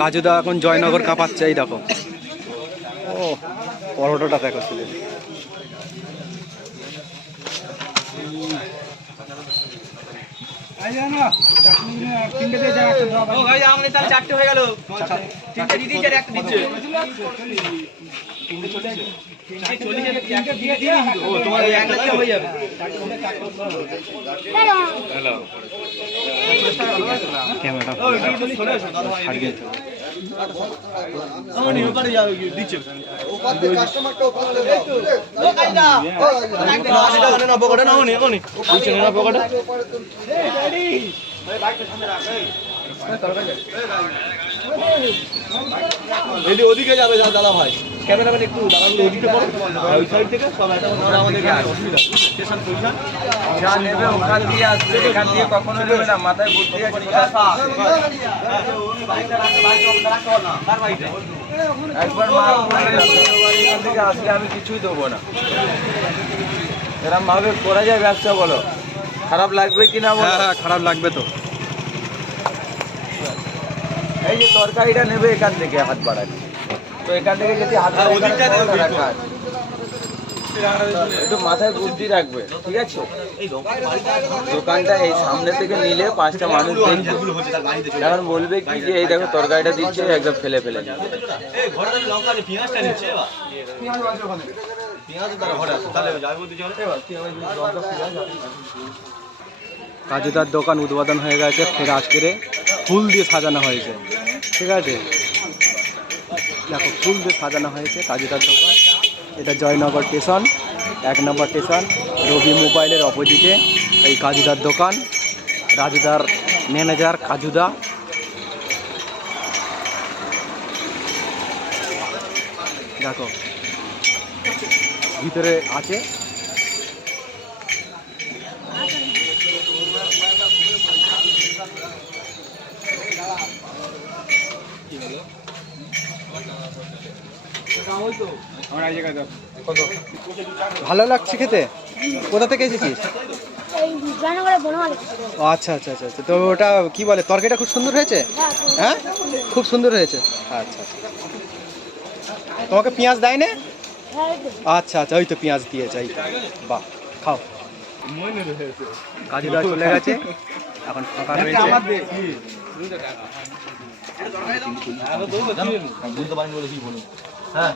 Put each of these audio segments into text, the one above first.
কাজুদা এখন জয়নগর কাঁপাচ্ছে, এই দেখো। ও পরোটাটা দেখো ছিল। চারটে হয়ে গেল, তিনটে দিদি একটা দিচ্ছে। ওদিকে যাবে দাদা ভাই, ক্যামেরাম্যান একটু দাদাগুলো ওদিকে করো, ওই সাইড থেকে সব একটা আমাদের অসুবিধা। স্টেশন পৌঁছান, যা নেবে ওখান দিয়ে আসবে, এখান দিয়ে কখনো নেবে না, মাথায় বুদ্ধি আছে। একবার মা এখান থেকে আসলে আমি কিছুই দেবো না। এরকম ভাবে করা যায় ব্যবসা, বলো খারাপ লাগবে কিনা? হ্যাঁ খারাপ লাগবে তো। এই যে তরকারিটা নেবে এখান থেকে হাত বাড়ায়, তো এখান থেকে যদি হাত রাখা একটু মাথায় বুদ্ধি রাখবে, ঠিক আছে? দোকানটা এই সামনে থেকে নিলে 5টা মানুষ দেখবে, এখন বলবে কি যে এই দেখো তরকারিটা দিচ্ছে, একদম ফেলে ফেলে কাজুদার দোকান উদ্বোধন হয়ে গেছে, ফের আজকের ফুল দিয়ে সাজানো হয়েছে, ঠিক আছে? দেখো ফুল দিয়ে সাজানো হয়েছে কাজুদার দোকান। এটা জয়নগর স্টেশন, 1 নম্বর স্টেশন, রবি মোবাইলের অপোজিটে এই কাজুদার দোকান। রাজুদার ম্যানেজার কাজুদা। দেখো ভিতরে আছে। ভালো লাগছে খেতে? কোথা থেকে এসেছিস? ও আচ্ছা আচ্ছা আচ্ছা আচ্ছা, তো ওটা কি বলে, তরকারিটা খুব সুন্দর হয়েছে? হ্যাঁ খুব সুন্দর হয়েছে। আচ্ছা আচ্ছা, তোমাকে পেঁয়াজ দেয় না? আচ্ছা আচ্ছা, ওই তো পেঁয়াজ দিয়েছে, এই তো। বাহ, খাও। কাজুদা চলে গেছে, এখন ফাঁকা রয়েছে। হ্যাঁ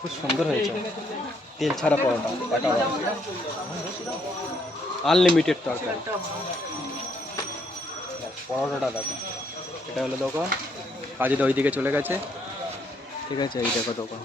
খুব সুন্দর হয়েছে, তেল ছাড়া পরোটা, একেবারে আনলিমিটেড তরকারি। পরোটাটা দেখো, এটা হলো দোকান। কাজুদা ওই দিকে চলে গেছে, ঠিক আছে? এই দেখো দোকান।